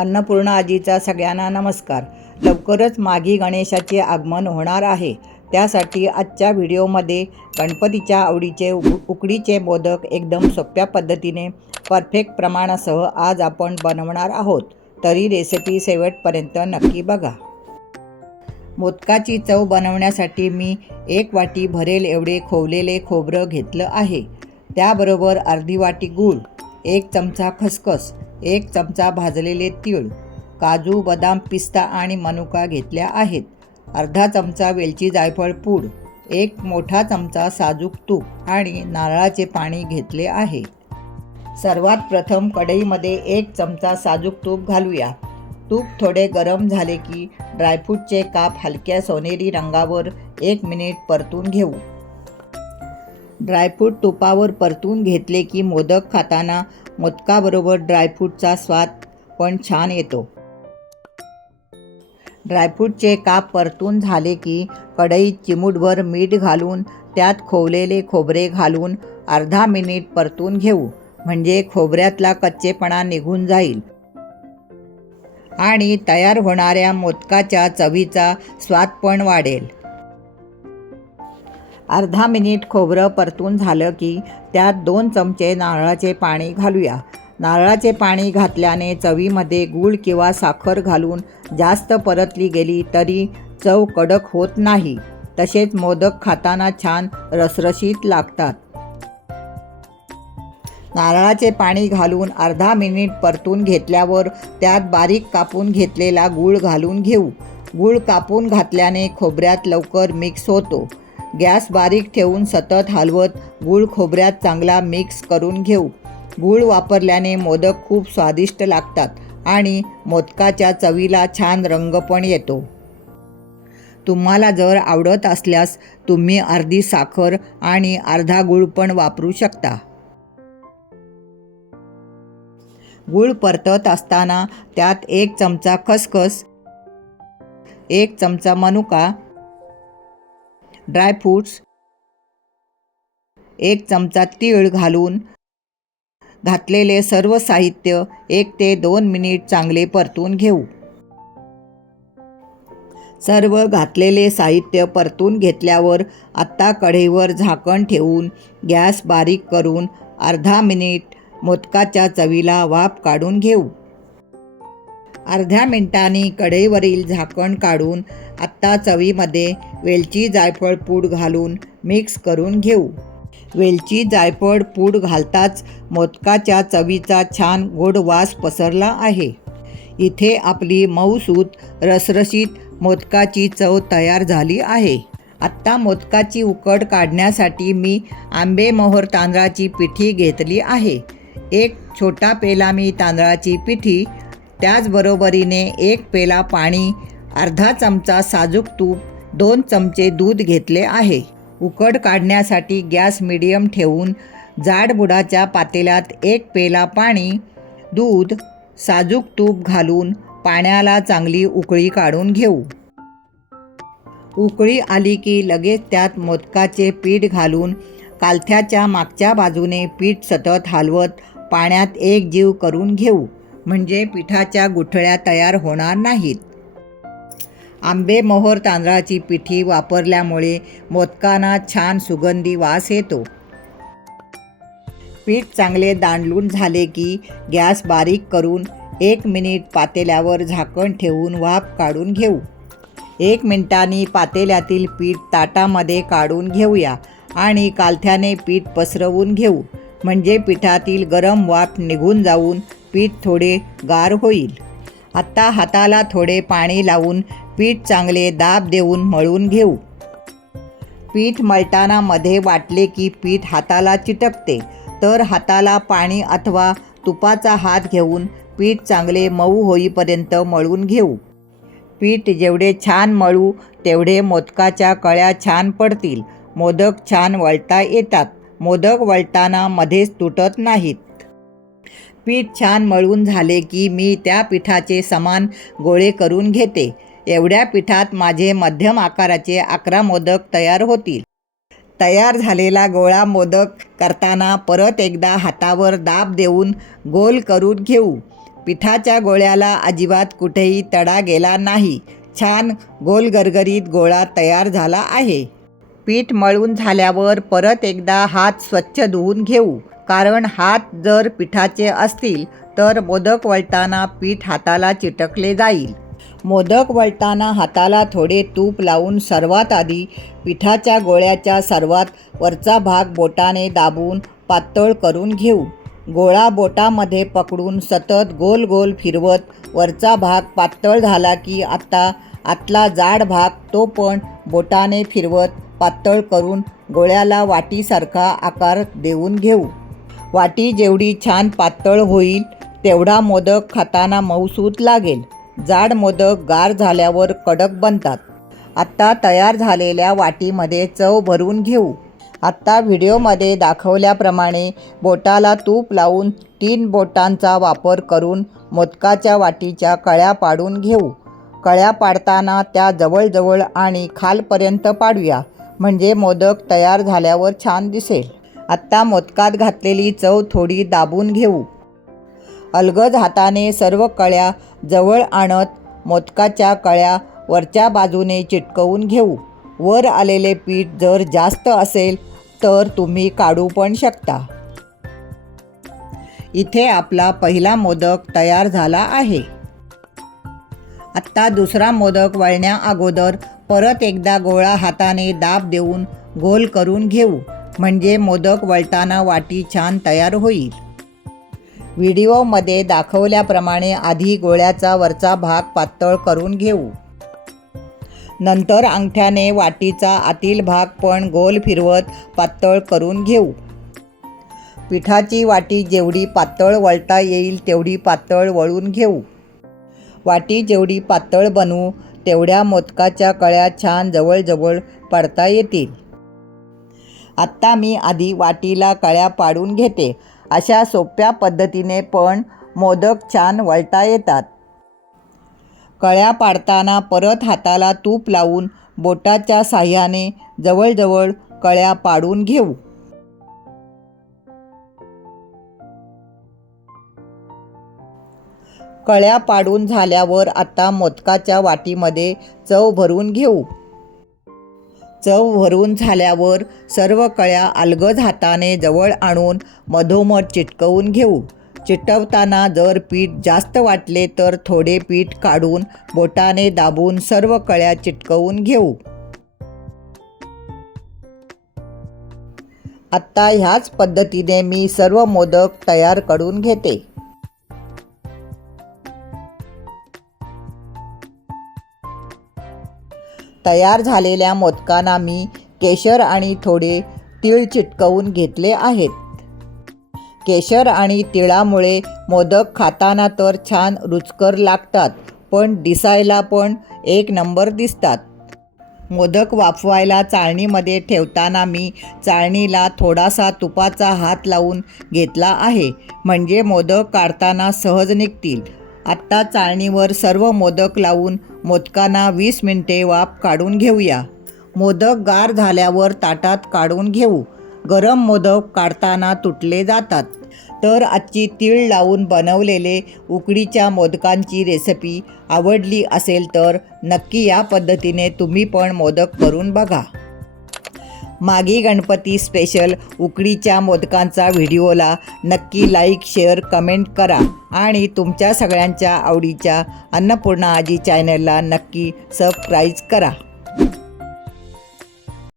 अन्नपूर्णा आजीचा सगळ्यांना नमस्कार। लवकरच माघी गणेशाचे आगमन होणार आहे। त्यासाठी आजच्या व्हिडिओमध्ये गणपतीच्या आवडीचे उकडीचे मोदक एकदम सोप्या पद्धतीने परफेक्ट प्रमाणासह आज आपण बनवणार आहोत। तरी रेसिपी शेवटपर्यंत नक्की बघा। मोदकाची चव बनवण्यासाठी मी 1 वाटी भरेल एवढे खोवलेले खोबरं घेतलं आहे। त्याबरोबर अर्धी वाटी गूळ, 1 चमचा खसखस, 1 चमचा भाजलेले तीळ, काजू, बदाम, पिस्ता आणि मनुका घेतल्या आहेत। अर्धा चमचा वेलची जायफळ पूड, 1 मोठा चमचा साजूक तूप आणि नारळाचे पाणी घेतले आहे। सर्वात प्रथम कढईमध्ये 1 चमचा साजूक तूप घालूया। तूप थोडे गरम झाले की ड्रायफ्रूटचे काप हलक्या सोनेरी रंगावर 1 मिनिट परतून घेऊ। ड्रायफ्रूट तुपावर परतून घेतले की मोदक खाताना मोदकाबरोबर ड्रायफ्रूटचा स्वाद पण छान येतो। ड्रायफ्रूटचे काप परतून झाले की कढईत चिमूटभर मीठ घालून त्यात खोवलेले खोबरे घालून अर्धा मिनिट परतून घेऊ, म्हणजे खोबऱ्यातला कच्चेपणा निघून जाईल आणि तयार होणाऱ्या मोदकाच्या चवीचा स्वाद पण वाढेल। अर्धा मिनिट खोबरं परतून झालं की त्यात 2 चमचे नारळाचे पाणी घालूया। नारळाचे पाणी घातल्याने चवीमध्ये गूळ किंवा साखर घालून जास्त परतली गेली तरी चव कडक होत नाही, तसेच मोदक खाताना छान रसरशीत लागतात। नारळाचे पाणी घालून अर्धा मिनिट परतून घेतल्यावर त्यात बारीक कापून घेतलेला गूळ घालून घेऊ। गूळ कापून घातल्याने खोबऱ्यात लवकर मिक्स होतो। गॅस बारीक ठेवून सतत हलवत गूळ खोबऱ्यात चांगला मिक्स करून घेऊ। गूळ वापरल्याने मोदक खूप स्वादिष्ट लागतात आणि मोदकाच्या चवीला छान रंग पण येतो। तुम्हाला जर आवडत असल्यास तुम्ही अर्धी साखर आणि अर्धा गूळ पण वापरू शकता। गूळ परतत असताना त्यात 1 चमचा खसखस, 1 चमचा मनुका, ड्रायफ्रूट्स, 1 चमचा तीळ घालून घातलेले सर्व साहित्य 1 ते 2 मिनिट चांगले परतून घेऊ। सर्व घातलेले साहित्य परतून घेतल्यावर आता कढईवर झाकण ठेवून गॅस बारीक करून अर्धा मिनिट मोदकाच्या चवीला वाफ काढून घेऊ। अर्ध्या मिनिटांनी कढईवरील झाकण काढून आता चवीमध्ये वेलची जायफळ पूड घालून मिक्स करून घेऊ। वेलची जायफळ पूड घालताच मोदकाच्या चवीचा छान गोड वास पसरला आहे। इथे आपली मऊसूत रसरशीत मोदकाची चव तयार झाली आहे। आत्ता मोदकाची उकड काढण्यासाठी मी आंबेमोहोर तांदळाची पिठी घेतली आहे। 1 छोटा पेला मी तांदळाची पिठी, त्याचबरोबरीने 1 पेला पाणी, अर्धा चमचा साजूक तूप, 2 चमचे दूध घेतले आहे। उकड काढण्यासाठी गॅस मिडियम ठेवून जाड बुडाच्या पातेल्यात 1 पेला पाणी, दूध, साजूक तूप घालून पाण्याला चांगली उकळी काढून घेऊ। उकळी आली की लगेच त्यात मोदकाचे पीठ घालून कालथ्याच्या मागच्या बाजूने पीठ सतत हलवत पाण्यात एकजीव करून घेऊ, म्हणजे पिठाच्या गुठळ्या तयार होणार नाहीत। आंबेमोहोर तांदळाची पिठी वापरल्यामुळे मोदकांना छान सुगंधी वास येतो। पीठ चांगले दांडलून झाले की गॅस बारीक करून 1 मिनिट पातेल्यावर झाकण ठेवून वाफ काढून घेऊ। 1 मिनिटांनी पातेल्यातील पीठ ताटामध्ये काढून घेऊया आणि कालथ्याने पीठ पसरवून घेऊ, म्हणजे पिठातील गरम वाफ निघून जाऊन पीठ थोडे गार होईल। आता हाताला थोडे पाणी लावून पीठ चांगले दाब देऊन मळून घेऊ। पीठ मळताना मध्ये वाटले की पीठ हाताला चिटकते तर हाताला पाणी अथवा तुपाचा हात घेऊन पीठ चांगले मऊ होईपर्यंत मळून घेऊ। पीठ जेवढे छान मळू तेवढे मोदकाच्या कळ्या छान पडतील, मोदक छान वळता येतात, मोदक वळताना मध्येच तुटत नाहीत। पीठ छान मळून झाले की मी त्या पिठाचे समान गोळे करून घेते। एवढ्या पिठात माझे मध्यम आकाराचे 11 मोदक तयार होतील। तयार झालेला गोळा मोदक करताना परत एकदा हातावर दाब देऊन गोल करून घेऊ। पिठाच्या गोळ्याला अजिबात कुठेही तडा गेला नाही. छान गोल गरगरीत गोळा तयार झाला आहे. पीठ मळून झाल्यावर परत एकदा हात स्वच्छ धुवून घेऊ, कारण हात जर पिठाचे असतील तर मोदक वळताना पीठ हाताला चिटकले जाईल. मोदक वळताना हाताला थोडे तूप लावून सर्वात आधी पिठाच्या गोळ्याच्या सर्वात वरचा भाग बोटाने दाबून पातळ करून घेऊ. गोळा बोटामध्ये पकडून सतत गोल गोल फिरवत वरचा भाग पातळ झाला की आता आतला जाड भाग तो पण बोटाने फिरवत पातळ करून गोळ्याला वाटीसारखा आकार देऊन घेऊ. वाटी जेवढी छान पातळ होईल तेवढा मोदक खाताना मऊसूत लागेल. जाड मोदक गार झाल्यावर कडक बनतात. आत्ता तयार झालेल्या वाटीमध्ये चव भरून घेऊ. आत्ता व्हिडिओमध्ये दाखवल्याप्रमाणे बोटाला तूप लावून 3 बोटांचा वापर करून मोदकाच्या वाटीच्या कळ्या पाडून घेऊ. कळ्या पाडताना त्या जवळजवळ आणि खालपर्यंत पाडूया, म्हणजे मोदक तयार झाल्यावर छान दिसेल. आत्ता मोदकात घातलेली चव थोडी दाबून घेऊ. अलगद हाताने सर्व कळ्या जवळ आणत मोदकाच्या कळ्या वरच्या बाजूने चिटकवून घेऊ. वर आलेले पीठ जर जास्त असेल तर तुम्ही काढू पण शकता. इथे आपला पहिला मोदक तयार झाला आहे. आत्ता दुसरा मोदक वळण्या अगोदर परत एकदा गोळा हाताने दाब देऊन गोल करून घेऊ, म्हणजे मोदक वळताना वाटी छान तयार होईल. व्हिडिओमध्ये दाखवल्याप्रमाणे आधी गोळ्याचा वरचा भाग पातळ करून घेऊ. नंतर अंगठ्याने वाटीचा आतील भाग पण गोल फिरवत पातळ करून घेऊ. पिठाची वाटी जेवढी पातळ वळता येईल तेवढी पातळ वळून घेऊ. वाटी जेवढी पातळ बनवू तेवढ्या मोदकाच्या कळ्या छान जवळजवळ पडता येतील. आत्ता मी आधी वाटीला कळ्या पाडून घेते. अशा सोप्या पद्धतीने पण मोदक छान वळता येतात. कळ्या पाडताना परत हाताला तूप लावून बोटाच्या साह्याने जवळजवळ कळ्या पाडून घेऊ. कळ्या पाडून झाल्यावर आता मोदकाच्या वाटीमध्ये चव भरून घेऊ. चव भरून झाल्यावर सर्व कळ्या अलगद हाताने जवळ आणून मधोमध चिटकवून घेऊ. चिटकवताना जर पीठ जास्त वाटले तर थोडे पीठ काढून बोटाने दाबून सर्व कळ्या चिटकवून घेऊ. आत्ता ह्याच पद्धतीने मी सर्व मोदक तयार करून घेते. तयार झालेल्या मोदकांना मी केशर आणि थोडे तीळ चिटकवून घेतले आहेत. केशर आणि तिळामुळे मोदक खाताना तर छान रुचकर लागतात, पण दिसायला पण एक नंबर दिसतात. मोदक वाफवायला चाळणीमध्ये ठेवताना मी चाळणीला थोडासा तुपाचा हात लावून घेतला आहे, म्हणजे मोदक काढताना सहज निघतील. आत्ता चाळणीवर सर्व मोदक लावून मोदकांना 20 मिनिटे वाफ काढून घेऊया. मोदक गार झाल्यावर ताटात काढून घेऊ. गरम मोदक काढताना तुटले जातात. तर आजची तीळ लावून बनवलेले उकडीच्या मोदकांची रेसिपी आवडली असेल तर नक्की या पद्धतीने तुम्ही पण मोदक करून बघा. मागी गणपती स्पेशल उकडीच्या मोदकांचा व्हिडिओला नक्की लाईक, शेअर, कमेंट करा आणि तुमच्या सगळ्यांच्या आवडीच्या अन्नपूर्णा आजी चॅनलला नक्की सबस्क्राईब करा.